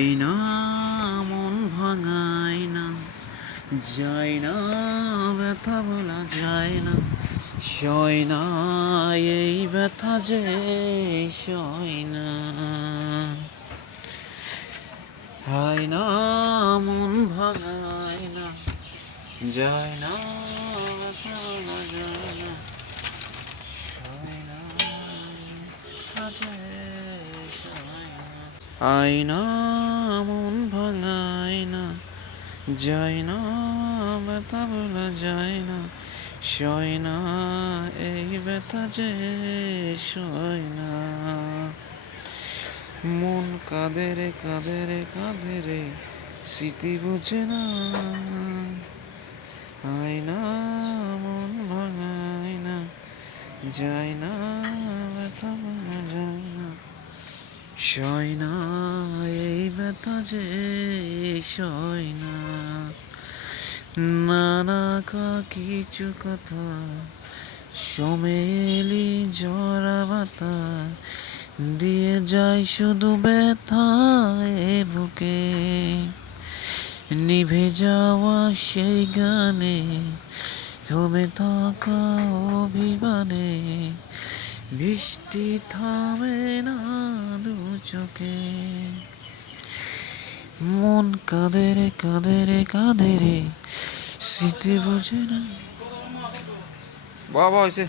হয় না মন ভাঙায় না, যায় না ব্যথা বলা যায় না, সয় না এই ব্যথা যে সয় না। হয় না মন ভাঙায় না, যায় না ব্যথা বলা যায় না, সয় না ব্যথা যে সয় না। আয়না মন ভাঙায় না, যায় না ব্যথা বলা যায় না, সয় না এই ব্যথা যে সয় না। মন কাঁদে রে কাঁদে রে কাঁদে রে, স্মৃতি বোঝে না। আয়না মন ভাঙায় না, যায় না ব্যথা বলা যায় না, সয় না এই ব্যথা যে সয় না। নানা কিছু কথা সমেলি জরা বাতা দিয়ে যায় শুধু ব্যথা এ বুকে। নিভে যাওয়া সেই গানে থমে থাকা অভিমানে, বৃষ্টি থামে না দু চোখে। মন কাঁদে রে কাঁদে রে কাঁদে রে, স্মৃতি বোঝে না। বাবা হয়েছে।